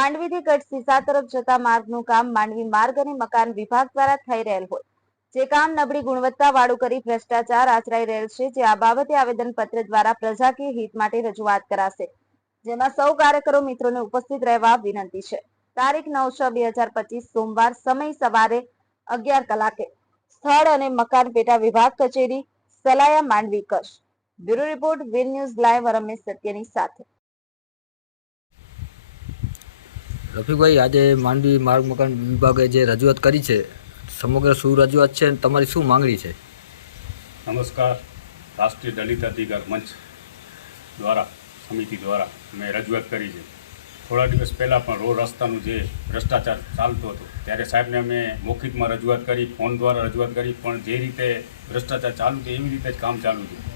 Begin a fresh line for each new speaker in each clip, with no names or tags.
માંડવીથી કચ્છ સીસા તરફ જતા માર્ગનું કામ માંડવી માર્ગ અને મકાન વિભાગ દ્વારા થઈ રહેલ હોય. જે કામ નબળી ગુણવત્તા વાળું કરી ભ્રષ્ટાચાર આચરાઈ રહેલ છે, જે આ બાબતે આવેદનપત્ર દ્વારા પ્રજાકીય હિત માટે રજૂઆત કરાશે. જેમાં સૌ કાર્યકરો મિત્રોને ઉપસ્થિત રહેવા વિનંતી છે. તારીખ નવ છ બે હજાર પચીસ સોમવાર સમય સવારે અગિયાર કલાકે સ્થળ અને મકાન પેટા વિભાગ કચેરી Salaya Mandvi Kutch. Bureau report win news live Ramesh સત્યની સાથે.
રફીકભાઈ, આજે માંડવી માર્ગ મકાન વિભાગે જે રજૂઆત કરી છે, સમગ્ર શું રજૂઆત છે તમારી શું માંગણી છે?
નમસ્કાર. રાષ્ટ્રીય દલિત અધિકાર મંચ દ્વારા, સમિતિ દ્વારા મેં રજૂઆત કરી છે. થોડા દિવસ પહેલાં પણ રોડ રસ્તાનું જે ભ્રષ્ટાચાર ચાલતો હતો, ત્યારે સાહેબને અમે મૌખિકમાં રજૂઆત કરી, ફોન દ્વારા રજૂઆત કરી, પણ જે રીતે ભ્રષ્ટાચાર ચાલુ છે, એવી રીતે જ કામ ચાલુ છે.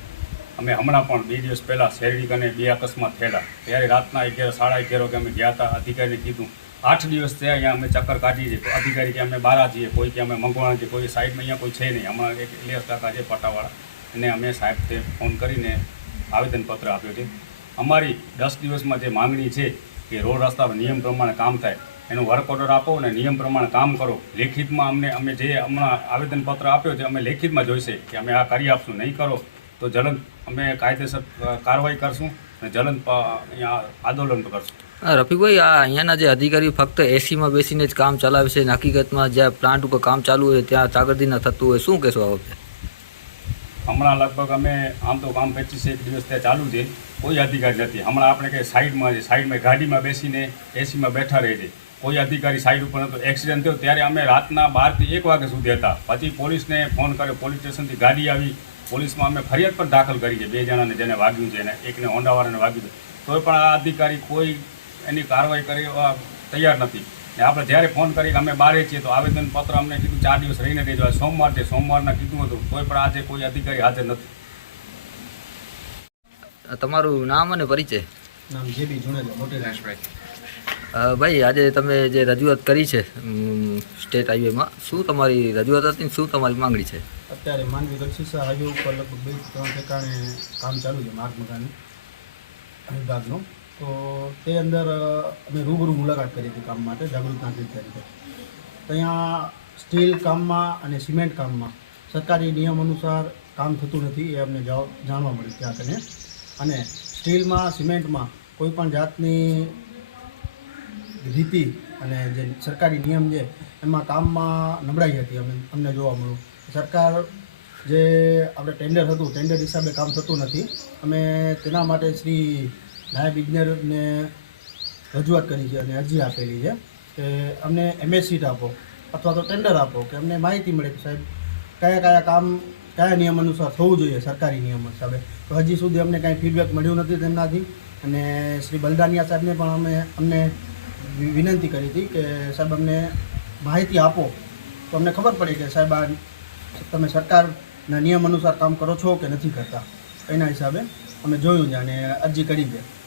અમે હમણાં પણ બે દિવસ પહેલાં શેરડી અને બે અકસ્માત થયેલા. ત્યારે રાતના અગિયાર, સાડા અગિયાર વાગે અમે ગયા હતા. અધિકારીને કીધું, આઠ દિવસ થયા, અહીંયા અમે ચક્કર કાઢીએ છીએ અધિકારી કે અમે બારા છીએ, કોઈ કે અમે મંગવાણા છીએ, કોઈ સાઈડમાં અહીંયા કોઈ છે નહીં. હમણાં એક ઇલિયાસ કાકા છે પટાવાળા. અને અમે સાહેબને ફોન કરીને આવેદનપત્ર આપ્યું છે. અમારી દસ દિવસમાં જે માંગણી છે કે રોડ રસ્તા નિયમ પ્રમાણે કામ થાય, એનો વર્ક ઓર્ડર આપો અને નિયમ પ્રમાણે કામ કરો. લેખિતમાં અમને, અમે જે હમણાં આવેદનપત્ર આપ્યો છે, અમે લેખિતમાં જોઈશે કે અમે આ કરી આપશું, નહીં કરો. તો જલન અમે કાયદેસર કાર્યવાહી કરશું અને જલન અહીંયા આંદોલન કરશું.
રફીકભાઈ આ અહીંયાના જે અધિકારી ફક્ત એસીમાં બેસીને જ કામ ચલાવે છે હકીકતમાં જ્યાં પ્લાન્ટ ઉપર કામ ચાલુ હોય ત્યાં ચાગરદી ન થતું હોય શું કહેશો આ વખતે?
હમણાં લગભગ અમે આમ તો કામ પચીસ એક દિવસ ત્યાં ચાલુ છે કોઈ અધિકારી નથી. હમણાં આપણે કે સાઈડમાં સાઈડમાં ગાડીમાં બેસીને એસીમાં બેઠા રહે છે. કોઈ અધિકારી સાઈડ ઉપર નહોતો એક્સિડન્ટ થયો ત્યારે અમે રાતના બારથી એક વાગ્યા સુધી હતા. પછી પોલીસને ફોન કર્યો પોલીસ સ્ટેશનથી ગાડી આવી પોલીસમાં અમે ફરિયાદ પણ દાખલ કરી છે. બે જણાને જેને વાગ્યું છે એને એકને હોન્ડાવાળાને વાગ્યું છે. તોય પણ આ અધિકારી કોઈ એની કાર્યવાહી કરવા તૈયાર નથી. ને આપણે જ્યારે ફોન કરી કે અમે બારે છીએ તો આવેદનપત્ર અમને કીધું ચાર દિવસ રહીને દેજો. સોમવાર છે સોમવારના કીધું હતું. તોય પણ આજે કોઈ અધિકારી હાજર નથી.
તમારું નામ અને પરિચય?
નામ જે બી જુણેલો મોટી રાશભાઈ
ભાઈ આજે તમે જે રજૂઆત કરી છે સ્ટેટ હાઈવેમાં શું તમારી રજૂઆત હતી શું તમારી માંગણી છે?
અત્યારે માનવી ગઢશીસા હાઈવે ઉપર લગભગ બે ત્રણ ઠેકાણે કામ ચાલુ છે માર્ગ મકાન વિભાગનું. તો તે અંદર અમે રૂબરૂ મુલાકાત કરી હતી કામ માટે, જાગૃત નાગરિક તરીકે ત્યાં સ્ટીલ કામમાં અને સિમેન્ટ કામમાં સરકારી નિયમ અનુસાર કામ થતું નથી એ અમને જાણવા મળ્યું ત્યાં કને અને સ્ટીલમાં, સિમેન્ટમાં કોઈ પણ જાતની રીતિ અને જે સરકારી નિયમ છે એમાં કામમાં નબળાઈ હતી અમને અમને જોવા મળ્યું. સરકાર જે આપણે ટેન્ડર હતું ટેન્ડર હિસાબે કામ થતું નથી. અમે તેના માટે શ્રી નાયબ ઇજનેરને રજૂઆત કરી છે અને અરજી આપેલી છે કે અમને એમએસ સીટ આપો અથવા તો ટેન્ડર આપો, કે અમને માહિતી મળે કે સાહેબ કયા કયા કામ, કયા નિયમ અનુસાર થવું જોઈએ સરકારી નિયમ હિસાબે. તો હજી સુધી અમને કાંઈ ફીડબેક મળ્યું નથી તેમનાથી. અને શ્રી બલદાનિયા સાહેબને પણ અમે, અમને વિનંતી કરી હતી કે સાહેબ અમને માહિતી આપો. તો અમને ખબર પડી કે સાહેબ આ તમે સરકારના નિયમ અનુસાર કામ કરો છો કે નથી કરતા? એના હિસાબે અમે જોયું છે અને અરજી કરી છે.